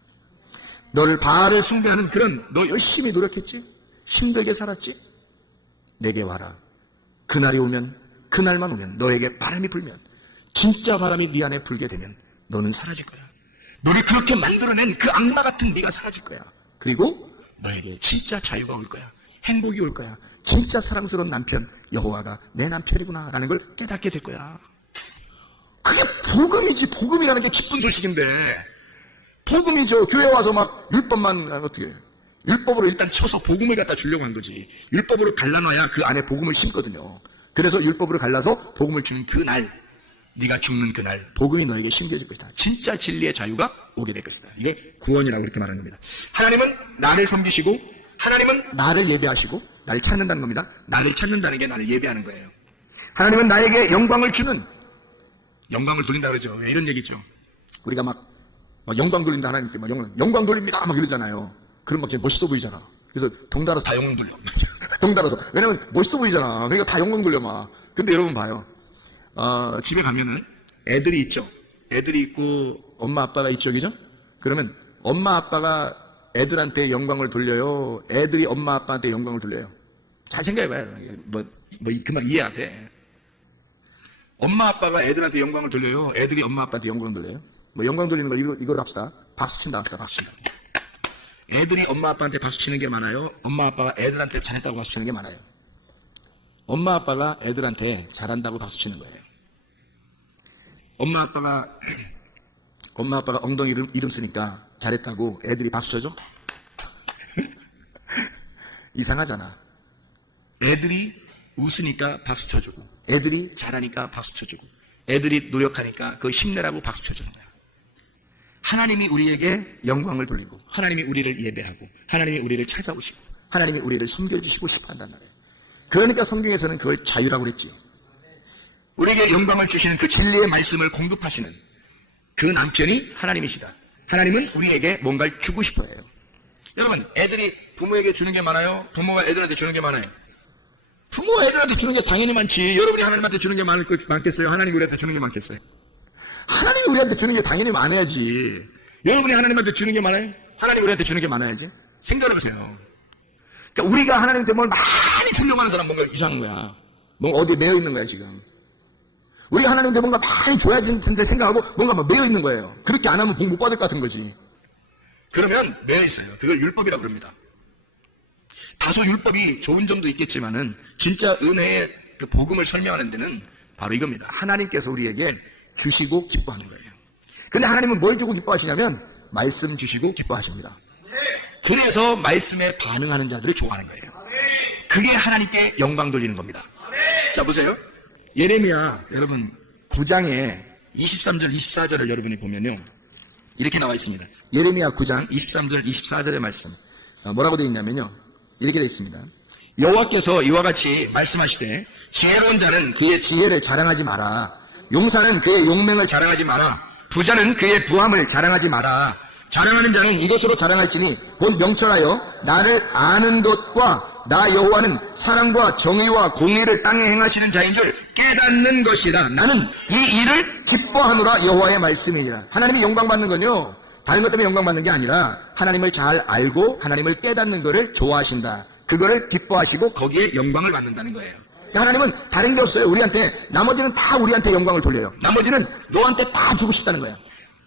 너를 바알을 숭배하는 그런 너 열심히 노력했지? 힘들게 살았지? 내게 와라. 그날이 오면 그날만 오면 너에게 바람이 불면 진짜 바람이 네 안에 불게 되면 너는 사라질 거야. 너를 그렇게 만들어낸 그 악마 같은 네가 사라질 거야. 그리고 너에게 진짜 자유가 올 거야. 행복이 올 거야. 진짜 사랑스러운 남편 여호와가 내 남편이구나 라는 걸 깨닫게 될 거야. 그게 복음이지. 복음이라는 게 기쁜 소식인데 복음이죠. 교회 와서 막 율법만 어떻게 해요? 율법으로 일단 쳐서 복음을 갖다 주려고 한 거지. 율법으로 갈라놔야 그 안에 복음을 심거든요. 그래서 율법으로 갈라서 복음을 주는 그날 네가 죽는 그날 복음이 너에게 심겨질 것이다. 진짜 진리의 자유가 오게 될 것이다. 이게 구원이라고 이렇게 말하는 겁니다. 하나님은 나를 섬기시고 하나님은 나를 예배하시고 나를 찾는다는 겁니다. 나를 찾는다는 게 나를 예배하는 거예요. 하나님은 나에게 영광을 주는 영광을 돌린다 그러죠. 왜 이런 얘기죠. 우리가 막 영광 돌린다 하나님께 막 영광 돌립니다 막 이러잖아요. 그럼 막 멋있어 보이잖아. 그래서 덩달아서 다 영광 돌려. 덩달아서. 왜냐면 멋있어 보이잖아. 그러니까 다 영광 돌려 막. 근데 여러분 봐요. 집에 가면은 애들이 있죠. 애들이 있고 엄마 아빠가 이쪽이죠. 그러면 엄마 아빠가 애들한테 영광을 돌려요. 애들이 엄마 아빠한테 영광을 돌려요. 잘 생각해봐요. 그만 이해가 돼. 엄마 아빠가 애들한테 영광을 돌려요. 애들이 엄마 아빠한테 영광을 돌려요. 영광 돌리는 걸 이걸 합시다. 박수 친다 합시다. 박수 친다. 애들이 엄마 아빠한테 박수 치는 게 많아요. 엄마 아빠가 애들한테 잘했다고 박수 치는 게 많아요. 엄마 아빠가 애들한테 잘한다고 박수 치는 거예요. 엄마 아빠가 엉덩이 이름 쓰니까 잘했다고 애들이 박수 쳐줘? 이상하잖아. 애들이 웃으니까 박수 쳐주고 애들이 잘하니까 박수 쳐주고 애들이 노력하니까 그거 힘내라고 박수 쳐주는 거야. 하나님이 우리에게 영광을 돌리고 하나님이 우리를 예배하고 하나님이 우리를 찾아오시고 하나님이 우리를 섬겨주시고 싶어한단 말이에요. 그러니까 성경에서는 그걸 자유라고 그랬지. 우리에게 영광을 주시는 그 진리의 말씀을 공급하시는 그 남편이 하나님이시다. 하나님은 우리에게 뭔가를 주고 싶어 해요. 여러분, 애들이 부모에게 주는 게 많아요? 부모가 애들한테 주는 게 많아요? 부모가 애들한테 주는 게 당연히 많지. 여러분이 하나님한테 주는 게 많겠어요? 하나님이 우리한테 주는 게 많겠어요? 하나님이 우리한테 주는 게 당연히 많아야지. 여러분이 하나님한테 주는 게 많아요? 하나님이 우리한테 주는 게 많아야지. 생각해보세요. 그러니까 우리가 하나님한테 뭘 많이 주려고 하는 사람 뭔가 이상한 거야. 뭔가 어디에 매여 있는 거야 지금. 우리가 하나님한테 뭔가 많이 줘야 된다 생각하고 뭔가 막 매여 있는 거예요. 그렇게 안 하면 복 못 받을 것 같은 거지. 그러면 매여 있어요. 그걸 율법이라고 부릅니다. 다소 율법이 좋은 점도 있겠지만은 진짜 은혜의 그 복음을 설명하는 데는 바로 이겁니다. 하나님께서 우리에게 주시고 기뻐하는 거예요. 근데 하나님은 뭘 주고 기뻐하시냐면 말씀 주시고 기뻐하십니다. 그래서 말씀에 반응하는 자들을 좋아하는 거예요. 그게 하나님께 영광 돌리는 겁니다. 자 보세요. 예레미야 여러분 9장에 23절 24절을 여러분이 보면요 이렇게 나와 있습니다. 예레미야 9장 23절 24절의 말씀. 뭐라고 되어 있냐면요. 이렇게 되어 있습니다. 여호와께서 이와 같이 말씀하시되 지혜로운 자는 그의 지혜를 자랑하지 마라. 용사는 그의 용맹을 자랑하지 마라. 부자는 그의 부함을 자랑하지 마라. 자랑하는 자는 이것으로 자랑할지니 곧 명철하여 나를 아는 것과 나 여호와는 사랑과 정의와 공의를 땅에 행하시는 자인 줄 깨닫는 것이다. 나는 이 일을 기뻐하노라. 여호와의 말씀이니라. 하나님이 영광받는 건요, 다른 것 때문에 영광받는 게 아니라 하나님을 잘 알고 하나님을 깨닫는 것을 좋아하신다. 그거를 기뻐하시고 거기에 영광을 받는다는 거예요. 그러니까 하나님은 다른 게 없어요. 우리한테 나머지는 다 우리한테 영광을 돌려요. 나머지는 너한테 다 주고 싶다는 거예요.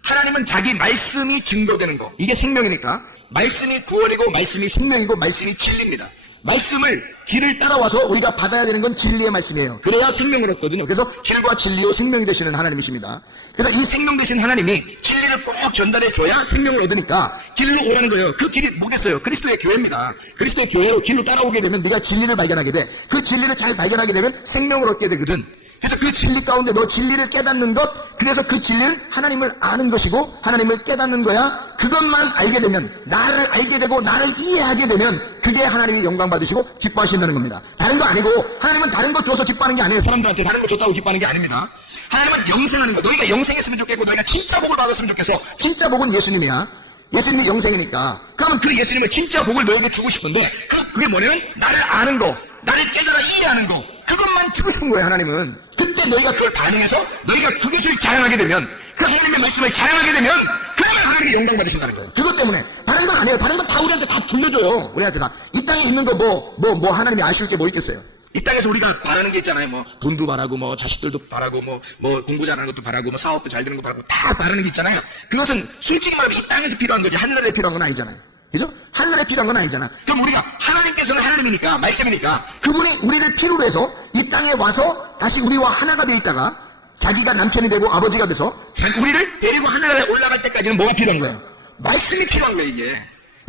하나님은 자기 말씀이 증거되는 거, 이게 생명이니까 말씀이 구원이고 말씀이 생명이고 말씀이 진리입니다. 말씀을 길을 따라와서 우리가 받아야 되는 건 진리의 말씀이에요. 그래야 생명을 얻거든요. 그래서 길과 진리요 생명이 되시는 하나님이십니다. 그래서 이 생명 되신 하나님이 진리를 꼭 전달해 줘야 생명을 얻으니까 길로 오라는 거예요. 그 길이 뭐겠어요? 그리스도의 교회입니다. 그리스도의 교회로 길로 따라오게 되면 네가 진리를 발견하게 돼. 그 진리를 잘 발견하게 되면 생명을 얻게 되거든. 그래서 그 진리 가운데 너 진리를 깨닫는 것, 그래서 그 진리는 하나님을 아는 것이고 하나님을 깨닫는 거야. 그것만 알게 되면, 나를 알게 되고 나를 이해하게 되면 그게 하나님이 영광 받으시고 기뻐하신다는 겁니다. 다른 거 아니고, 하나님은 다른 거 줘서 기뻐하는 게 아니에요. 사람들한테 다른 거 줬다고 기뻐하는 게 아닙니다. 하나님은 영생하는 거. 너희가 영생했으면 좋겠고 너희가 진짜 복을 받았으면 좋겠어. 진짜 복은 예수님이야. 예수님이 영생이니까. 그러면 그 예수님을 진짜 복을 너에게 주고 싶은데 그게 뭐냐면 나를 아는 거, 나를 깨달아 이해하는 거, 그것만 주고 싶은 거예요. 하나님은. 그때 너희가 그걸 반응해서 너희가 그것을 자랑하게 되면, 그 하나님의 말씀을 자랑하게 되면 그러면 하나님이 영광 받으신다는 거예요. 그것 때문에. 다른 건 아니에요. 다른 건 다 우리한테 다 돌려줘요. 우리한테 다. 이 땅에 있는 거 뭐 하나님이 아실 게 뭐 있겠어요. 이 땅에서 우리가 바라는 게 있잖아요. 뭐 돈도 바라고 뭐 자식들도 바라고 뭐 공부 잘하는 것도 바라고 뭐 사업도 잘 되는 거 바라고 다 바라는 게 있잖아요. 그것은 솔직히 말하면 이 땅에서 필요한 거지 하늘에 필요한 건 아니잖아요. 그죠? 하늘에 필요한 건 아니잖아. 그럼 우리가 하나님께서는 하나님이니까 말씀이니까 그분이 우리를 필요로 해서 이 땅에 와서 다시 우리와 하나가 되어 있다가 자기가 남편이 되고 아버지가 돼서 우리를 데리고 하늘에 올라갈 때까지는 뭐가 필요한 거예요? 말씀이 필요한 거예요. 이게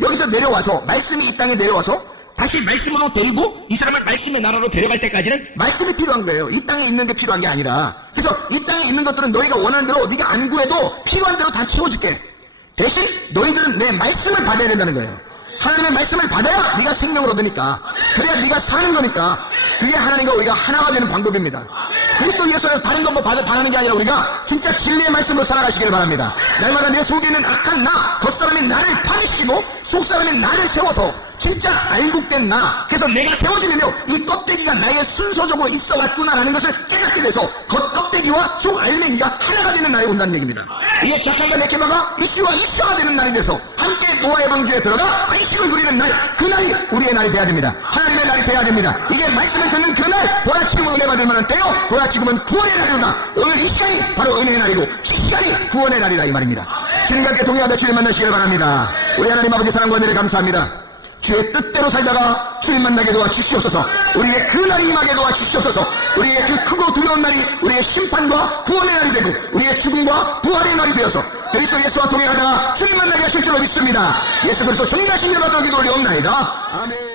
여기서 내려와서 말씀이 이 땅에 내려와서 다시 말씀으로 데리고 이 사람을 말씀의 나라로 데려갈 때까지는 말씀이 필요한 거예요. 이 땅에 있는 게 필요한 게 아니라. 그래서 이 땅에 있는 것들은 너희가 원하는 대로 네가 안 구해도 필요한 대로 다 채워줄게. 대신 너희들은 내 말씀을 받아야 된다는 거예요. 하나님의 말씀을 받아야 네가 생명을 얻으니까. 그래야 네가 사는 거니까. 그게 하나님과 우리가 하나가 되는 방법입니다. 그리스도 예수에서 다른 것 바라는 게 아니라 우리가 진짜 진리의 말씀으로 살아가시길 바랍니다. 날마다 내 속에 있는 악한 나, 겉사람이 나를 파괴시키고 속사람이 나를 세워서 진짜 알곡된 나, 그래서 내가 세워지면요 이 껍데기가 나의 순서적으로 있어 왔구나라는 것을 깨닫게 돼서 겉껍데기와 속 알맹이가 하나가 되는 날이 온다는 얘기입니다. 이게 자칼과 네케마가 이슈와 이슈가 되는 날이 돼서 함께 노아의 방주에 들어가 안식을 누리는 날, 그 날이 우리의 날이 돼야 됩니다. 하나님의 날이 돼야 됩니다. 이게 말씀을 듣는 그날, 보라 지금은 은혜 받을 만한 때요, 보라 지금은 구원의 날이로다. 오늘 이 시간이 바로 은혜의 날이고 이 시간이 구원의 날이다 이 말입니다. 주님과 함께 동행하다 주님 만나시길 바랍니다. 우리 하나님 아버지 사랑과 은혜를 감사합니다. 주의 뜻대로 살다가 주님 만나게 도와주시옵소서. 우리의 그 날이 임하게 도와주시옵소서. 우리의 그 크고 두려운 날이 우리의 심판과 구원의 날이 되고 우리의 죽음과 부활의 날이 되어서 그리스도 예수와 동행하다가 주님 만나게 하실 줄로 믿습니다. 예수 그리스도 존귀하신 이름으로 기도 올려옵나이다. 아멘.